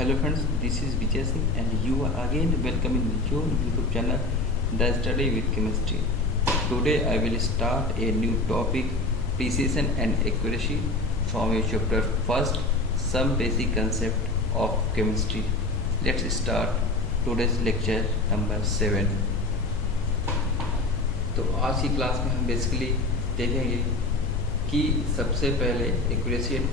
Hello friends, this is Vijay Singh and you are again welcome in your YouTube channel The Study with Chemistry. Today I will start a new topic, precision and accuracy from your chapter first, some basic concept of chemistry. Let's start today's lecture number 7. तो आज की class में हम basically देखेंगे कि सबसे पहले accuracy and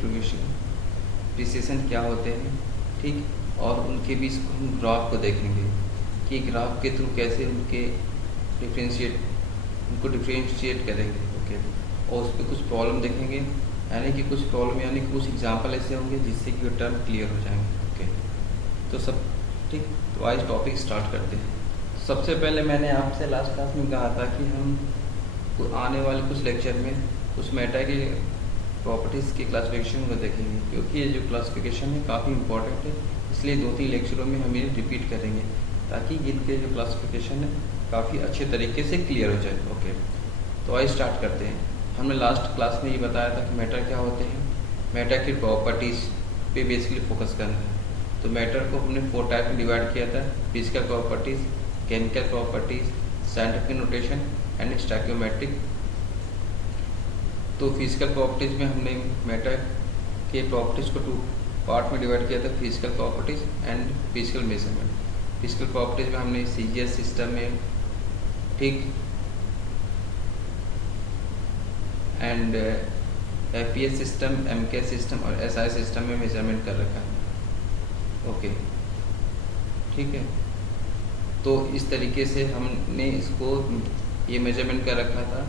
precision क्या होते हैं, ठीक, और उनके बीच हम ग्राफ को देखेंगे कि ग्राफ के थ्रू कैसे उनको डिफ्रेंशिएट करेंगे, ओके। और उस पर कुछ प्रॉब्लम देखेंगे, यानी कि कुछ प्रॉब्लम यानी कि कुछ एग्जांपल ऐसे होंगे जिससे कि वो टर्म क्लियर हो जाएंगे, ओके। तो सब ठीक, तो आज टॉपिक स्टार्ट करते हैं। सबसे पहले मैंने आपसे लास्ट क्लास में कहा था कि हम आने वाले कुछ लेक्चर में कुछ मेटा की प्रॉपर्टीज़ की क्लासिफिकेशन को देखेंगे, क्योंकि ये जो क्लासिफिकेशन है काफ़ी इंपॉर्टेंट है, इसलिए 2-3 लेक्चरों में हम ये रिपीट करेंगे ताकि इनके जो क्लासिफिकेशन है काफ़ी अच्छे तरीके से क्लियर हो जाए, ओके। तो आइए स्टार्ट करते हैं। हमने लास्ट क्लास में ये बताया था कि मैटर क्या होते हैं, मैटर की प्रॉपर्टीज़ पे बेसिकली फोकस करना है। तो मैटर को हमने 4 टाइप में डिवाइड किया था, physical properties, chemical properties, scientific notation and stoichiometric. तो फिजिकल प्रॉपर्टीज़ में हमने मैटर के प्रॉपर्टीज़ को 2 पार्ट में डिवाइड किया था, physical properties and physical measurement. Physical properties में हमने CGS सिस्टम में, ठीक, and FPS system, MK system और SI सिस्टम में मेजरमेंट कर रखा है, ओके, ठीक है। तो इस तरीके से हमने इसको ये मेजरमेंट कर रखा था।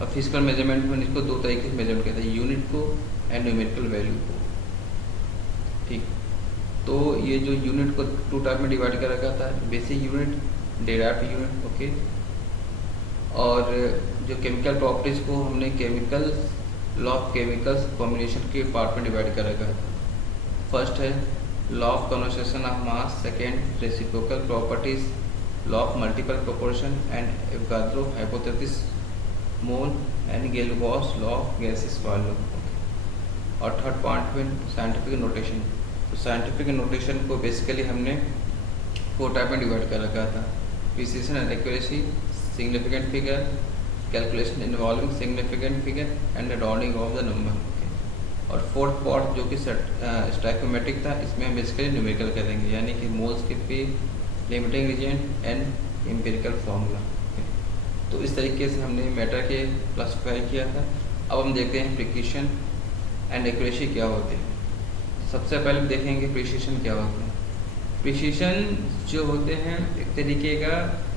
और फिजिकल मेजरमेंट में इसको 2 तरीके से मेजरमेंट किया था, यूनिट को एंड न्यूमेरिकल वैल्यू को, ठीक। तो ये जो यूनिट को 2 टाइप में डिवाइड कर रखा था, basic unit, derived unit, okay. और जो केमिकल प्रॉपर्टीज़ को हमने chemical law of chemicals combination के पार्ट में डिवाइड कर रखा था। फर्स्ट है law of conservation of mass, second reciprocal properties, law of multiple proportion and Avogadro hypothesis, mole and Gay Lussac's law of gases volume, और third point में scientific notation. तो scientific notation को basically हमने 4 type में divide कर रखा था, precision and accuracy, significant figure, calculation involving significant figure and rounding off the number, okay. और फोर्थ पार्ट जो कि स्टोइकियोमेट्रिक था, इसमें हम बेसिकली न्यूमेरिकल करेंगे, यानी कि मोल्स के पे, limiting reagent and empirical formula. तो इस तरीके से हमने मैटर के क्लासिफाई किया था। अब हम देखते हैं प्रिसिशन एंड एक्यूरेसी क्या होते हैं। सबसे पहले देखेंगे प्रिसिशन क्या होते हैं। प्रिसिशन जो होते हैं एक तरीके का,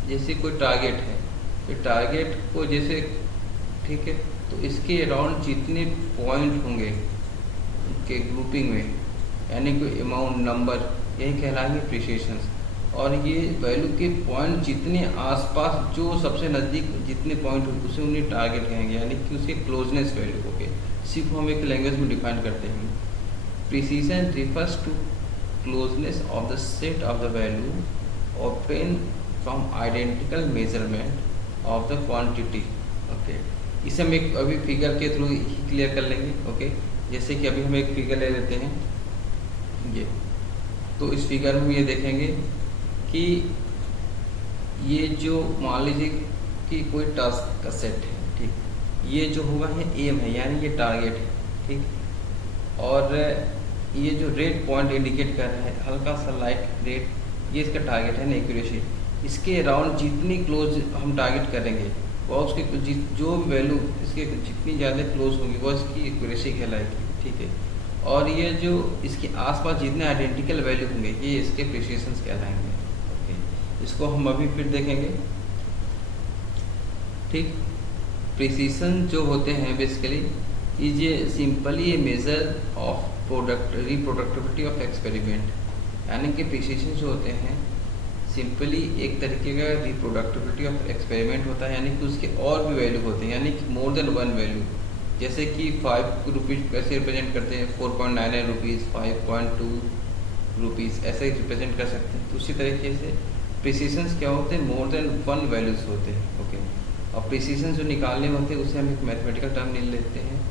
जैसे कोई टारगेट है, तो टारगेट को जैसे, ठीक है, तो इसके अराउंड जितने पॉइंट होंगे के ग्रुपिंग में, यानी कोई अमाउंट, नंबर, यही कहलाएंगे प्रिसिशन। और ये वैल्यू के पॉइंट जितने आसपास, जो सबसे नज़दीक जितने पॉइंट हो उसे उन्हें टारगेट कहेंगे, यानी कि उसके क्लोजनेस वैल्यू, ओके। इसी को हम एक लैंग्वेज में डिफाइन करते हैं। Precision refers to closeness of the set of the value obtain from identical measurement of the quantity, okay. इसे हम एक अभी फिगर के थ्रू ही क्लियर कर लेंगे, ओके। जैसे कि अभी हम एक फिगर ले लेते हैं ये, तो इस फिगर में ये देखेंगे कि ये जो मान लीजिए कि कोई टास्क का सेट है, ठीक, ये जो होगा है एम है, यानी ये टारगेट है, ठीक। और ये जो रेड पॉइंट इंडिकेट कर रहा है, हल्का सा लाइट रेड, ये इसका टारगेट है ना, एक्यूरेसी। इसके अराउंड जितनी क्लोज हम टारगेट करेंगे वो उसके जो वैल्यू इसके जितनी ज़्यादा क्लोज होंगी वो इसकी एक्यूरेसी कहलाएगी, ठीक है। और ये जो इसके आसपास जितने आइडेंटिकल वैल्यू होंगे ये इसके प्रिसिशन कहलाएंगे, ओके। इसको हम अभी फिर देखेंगे, ठीक। प्रिसिशन जो होते हैं basically is a simply a measure of reproductivity of experiment, यानी कि प्रिसिशन जो होते हैं सिंपली एक तरीके का रिप्रोडक्टिविटी ऑफ एक्सपेरिमेंट होता है, यानी कि उसके और भी वैल्यू होते हैं, यानी कि मोर देन 1 वैल्यू। जैसे कि 5 रुपीज़ कैसे रिप्रेजेंट करते हैं, 4.99 रुपीज़, 5.2 रुपीज़, ऐसे रिप्रेजेंट कर सकते हैं। तो उसी तरीके से प्रिसिशंस क्या होते हैं, मोर देन 1 वैल्यूज़ होते हैं, ओके। और प्रिसिशन जो निकालने होते हैं उसे हम एक मैथमेटिकल टर्म ले लेते हैं,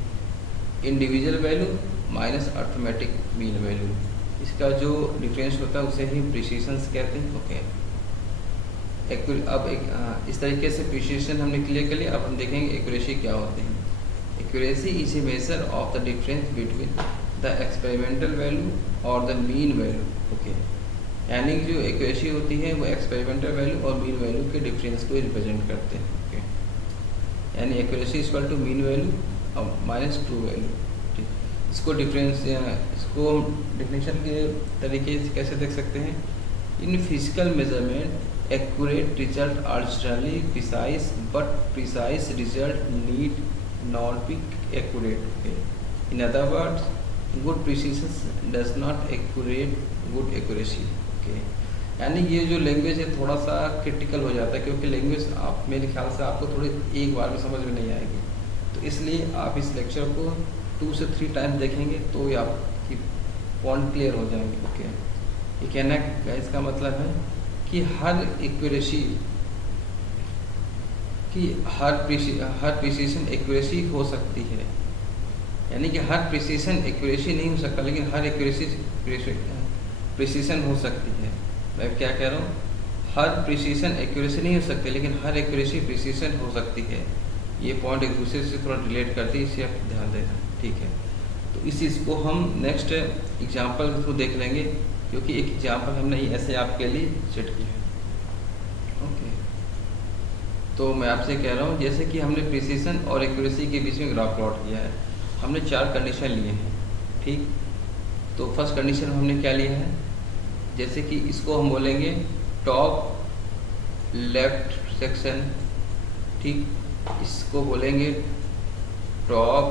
individual value minus arithmetic mean value, इसका जो डिफरेंस होता है उसे ही प्रिसीशंस कहते हैं। ओके, अब इस तरीके से प्रिसीशन हमने क्लियर कर लिया। अब हम देखेंगे एक्यूरेसी क्या होते हैं। Accuracy is a measure of the difference between the experimental value और द मीन वैल्यू। ओके, यानी कि जो एक्यूरेसी होती है वो एक्सपेरिमेंटल वैल्यू और मीन वैल्यू के डिफरेंस को रिप्रेजेंट करते हैं। ओके, यानी accuracy equal to mean value और माइनस ट्रू वैल्यू। ठीक, इसको डिफिनेशन के तरीके से कैसे देख सकते हैं। In physical measurement accurate result are generally precise, but precise result need not be accurate. Okay, in other words, good precision does not accurate good accuracy. Okay, यानी ये जो लैंग्वेज है थोड़ा सा क्रिटिकल हो जाता है, क्योंकि लैंग्वेज आप मेरे ख्याल से आपको थोड़ी एक बार में समझ में नहीं आएगी। तो इसलिए आप इस लेक्चर को 2 से 3 टाइम देखेंगे तो ये आपकी पॉइंट क्लियर हो जाएंगे। ओके, ये कहना का इसका मतलब है कि हर एक्यूरेसी की हर प्रिसीशन एक्यूरेसी हो सकती है, यानी कि हर प्रिसीशन एक्यूरेसी नहीं हो सकता, लेकिन हर एक्यूरेसी प्रिसीशन हो सकती है। मैं क्या कह रहा हूँ, हर प्रिसीशन एक्यूरेसी नहीं हो सकती, लेकिन हर एक्यूरेसी प्रिसीशन हो सकती है। ये पॉइंट एक दूसरे से थोड़ा रिलेट करती है, इसे आप ध्यान देना। ठीक है, तो इस चीज़ को हम नेक्स्ट एग्जाम्पल के थ्रू देख लेंगे, क्योंकि एक एग्जाम्पल हमने ऐसे आपके लिए सेट किया है। ओके, तो मैं आपसे कह रहा हूँ, जैसे कि हमने प्रिसीशन और एक्यूरेसी के बीच में ग्राफ प्लॉट किया है। हमने 4 कंडीशन लिए हैं। ठीक, तो फर्स्ट कंडीशन हमने क्या लिया है, जैसे कि इसको हम बोलेंगे टॉप लेफ्ट सेक्शन। ठीक, इसको बोलेंगे टॉप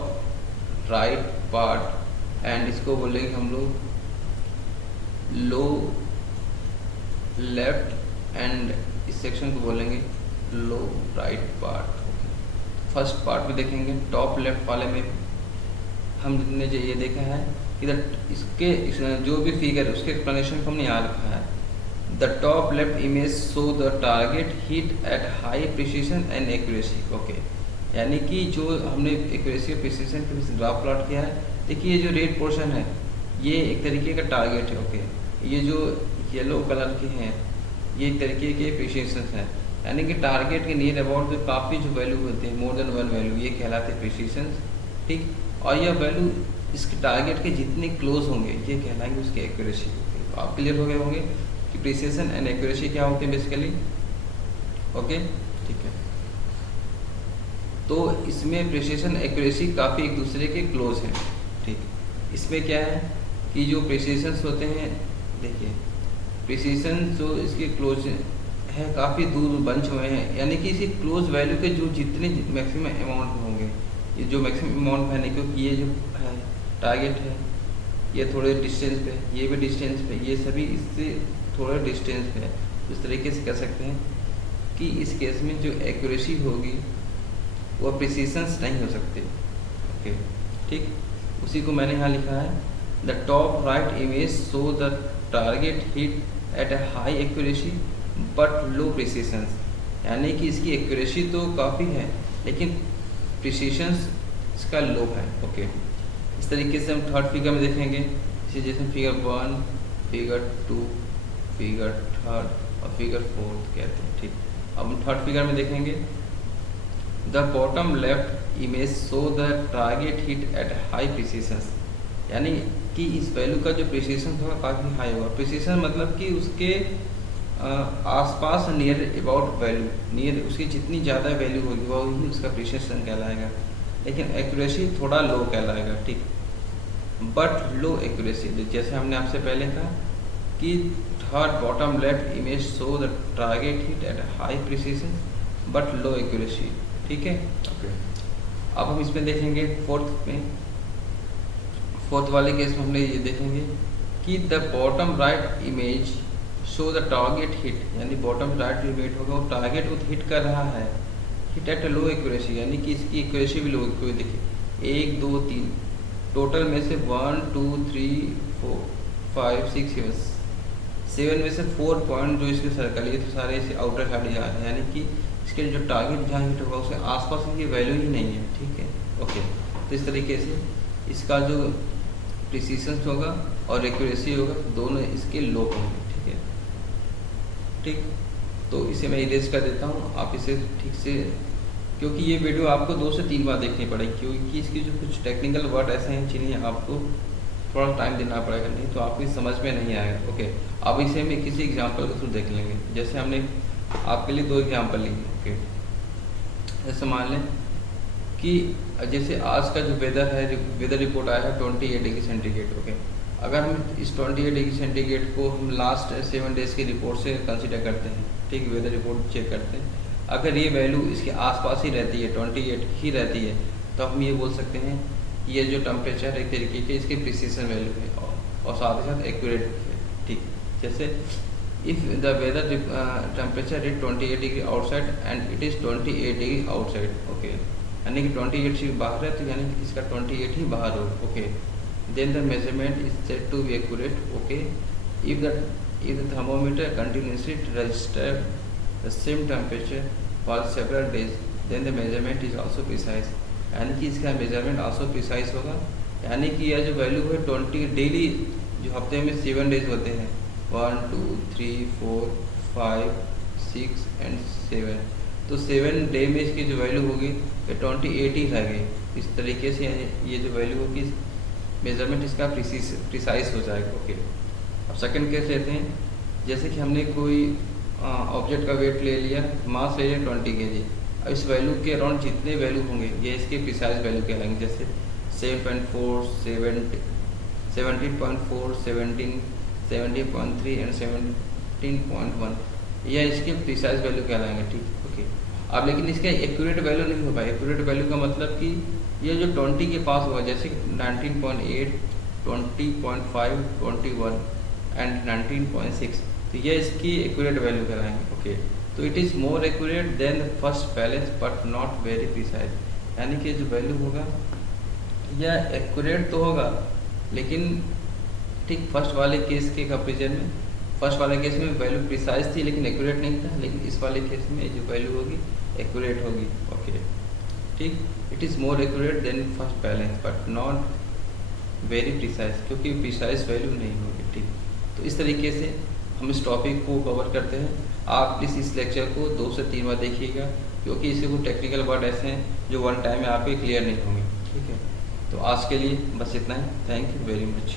राइट पार्ट, एंड इसको बोलेंगे हम लोग लो लेफ्ट, एंड इस सेक्शन को बोलेंगे लो राइट पार्ट। फर्स्ट पार्ट में देखेंगे टॉप लेफ्ट वाले में हमने जो ये देखा है, इधर इसके जो भी फिगर है उसके एक्सप्लेनेशन को हमने यहाँ लिखा है। The top left image show the target hit at high precision and accuracy. Okay, यानी कि जो हमने एक्यूरेसी और प्रिसीशन के बीच ग्राफ प्लॉट किया है, देखिए ये जो रेड पोर्शन है ये एक तरीके का टारगेट है। ओके, ये जो येलो कलर के हैं ये एक तरीके के प्रिसीशन हैं, यानी कि टारगेट के नियर अबाउट जो काफ़ी जो वैल्यू होते हैं, मोर देन 1 वैल्यू, ये कहलाते हैं प्रिसीशन। ठीक, और यह वैल्यू इसके टारगेट के जितने क्लोज होंगे ये कहलाएंगे उसकी एक्यूरेसी। तो आप क्लियर हो गए होंगे कि प्रिसीशन एंड एक्यूरेसी क्या होते हैं बेसिकली। ओके, ठीक है, तो इसमें प्रिसीशन एक्यूरेसी काफ़ी एक दूसरे के क्लोज हैं। ठीक, इसमें क्या है कि जो प्रिसीशंस होते हैं, देखिए प्रिसीशन जो इसके क्लोज है काफ़ी दूर बंच हुए हैं, यानी कि इसी क्लोज वैल्यू के जो जितने मैक्सिमम अमाउंट में होंगे, ये जो मैक्सिमम अमाउंट है नहीं, क्योंकि ये जो है टारगेट है ये थोड़े डिस्टेंस पे, ये भी डिस्टेंस पे, ये सभी इससे थोड़ा डिस्टेंस पे है। इस तरीके से कह सकते हैं कि इस केस में जो एक्यूरेसी होगी वो प्रिसीशंस नहीं हो सकते। ओके, ठीक, उसी को मैंने यहाँ लिखा है, the top right image show the target hit at a high accuracy but low precisions, यानी कि इसकी एक्यूरेसी तो काफ़ी है लेकिन प्रिसीशंस इसका लो है। ओके, इस तरीके से हम थर्ड फिगर में देखेंगे, इसे जैसे फिगर 1, फिगर 2, फिगर 3 और फिगर 4 कहते हैं। ठीक, अब हम थर्ड फिगर में देखेंगे, the bottom left image show the target hit at high precisions, यानी कि इस वैल्यू का जो प्रिसीशन होगा काफ़ी हाई होगा। प्रिसीशन मतलब कि उसके आसपास नियर अबाउट वैल्यू, नियर उसकी जितनी ज़्यादा वैल्यू होगी वही उसका प्रिसीशन कहलाएगा, लेकिन एक्यूरेसी थोड़ा लो कहलाएगा। ठीक, बट लो एक्यूरेसी, जैसे हमने आपसे पहले कहा कि third bottom left image show the target hit at high precision but low accuracy. ठीक है, ओके, अब हम इसमें देखेंगे फोर्थ वाले केस में हमने ये देखेंगे कि the bottom right image show the target hit, यानी बॉटम राइट इमेज होगा वो टारगेट को हिट कर रहा है, हिट एट लो एक्यूरेसी, यानी कि इसकी एक्यूरेसी भी लो। कोई देखिए 1 2 3 टोटल में से 1 2 3 4 5 6 7 में से 4 पॉइंट जो इसके सर्कल ये तो सारे इसे आउटर साइड जा रहे हैं, यानी कि इसके जो टारगेट जहाँ हिट होगा उसके आसपास इनकी वैल्यू ही नहीं है। ठीक है, ओके, तो इस तरीके से इसका जो प्रिसीशन होगा और एक्यूरेसी होगा, दोनों इसके लो होंगे। ठीक है, ठीक। तो इसे मैं इरेज कर देता हूँ, आप इसे ठीक से, क्योंकि ये वीडियो आपको 2 से 3 बार देखनी पड़ेगी, क्योंकि इसकी जो कुछ टेक्निकल वर्ड ऐसे हैं जिन्हें आपको थोड़ा टाइम देना पड़ेगा, नहीं तो आपकी समझ में नहीं आएगा। ओके, अब इसे हम किसी एग्जांपल के थ्रू देख लेंगे। जैसे हमने आपके लिए 2 एग्जांपल लिए। ओके, जैसे मान लें कि जैसे आज का जो वेदर है, वेदर रिपोर्ट आया है 28 डिग्री सेंटीग्रेड। ओके, अगर हम इस 28 डिग्री सेंटीग्रेड को हम लास्ट 7 डेज़ की रिपोर्ट से कंसिडर करते हैं, ठीक, वेदर रिपोर्ट चेक करते हैं, अगर ये वैल्यू इसके आसपास ही रहती है, 28 ही रहती है, तो हम ये बोल सकते हैं कि ये जो टेम्परेचर एक तरीके के इसकी प्रिसीजन वैल्यू है और साथ ही साथ एक्यूरेट है। ठीक, जैसे if the weather temperature is 28 degree outside and it is 28 degree outside. Okay, यानी कि 28 से बाहर है, तो यानी कि इसका 28 ही बाहर हो। Okay, then the measurement is said to be accurate. Okay, if the thermometer continuously register the same temperature for several days, then the measurement is also precise। यानी कि इसका मेजरमेंट also precise होगा, यानी कि यह जो वैल्यू है 20 daily, जो हफ्ते में 7 डेज होते हैं, 1 2 3 4 5 6 एंड 7, तो 7 डे में इसकी जो वैल्यू होगी ये 28 ही रहेगी। इस तरीके से ये जो वैल्यू होगी, मेजरमेंट इसका प्रिसाइज हो जाएगा। ओके, अब सेकंड केस लेते हैं। जैसे कि हमने कोई ऑब्जेक्ट का वेट ले लिया, मास ले लिया 20 kg। अब इस वैल्यू के अराउंड जितने वैल्यू होंगे ये इसके प्रिसाइज वैल्यू कहलाएंगे। जैसे 7.4 17.4 17 17.3 एंड 17.1, यह इसके प्रिसाइज वैल्यू कहलाएंगे। ठीक, ओके। अब लेकिन इसका एक्यूरेट वैल्यू नहीं हो पाएगा। एक्यूरेट वैल्यू का मतलब कि ये जो 20 के पास होगा, जैसे 19.8 20.5 21 एंड 19.6, तो ये इसकी एक्यूरेट वैल्यू कराएंगे। ओके, तो it is more accurate then the first balance but not very precise, यानी कि जो वैल्यू होगा यह एक्यूरेट तो होगा, लेकिन ठीक फर्स्ट वाले केस के कंपेरिजन में, फर्स्ट वाले केस में वैल्यू प्रिसाइज थी लेकिन एक्यूरेट नहीं था, लेकिन इस वाले केस में जो वैल्यू होगी एक्यूरेट होगी। ओके, ठीक, it is more accurate then first balance but not very precise, क्योंकि प्रिसाइज वैल्यू नहीं होगी। ठीक, तो इस तरीके से हम इस टॉपिक को कवर करते हैं। आप प्लीज़ इस लेक्चर को 2 से 3 बार देखिएगा, क्योंकि इससे कुछ टेक्निकल वर्ड ऐसे हैं जो वन टाइम में आपके क्लियर नहीं होंगे। ठीक है, तो आज के लिए बस इतना ही। Thank you very much.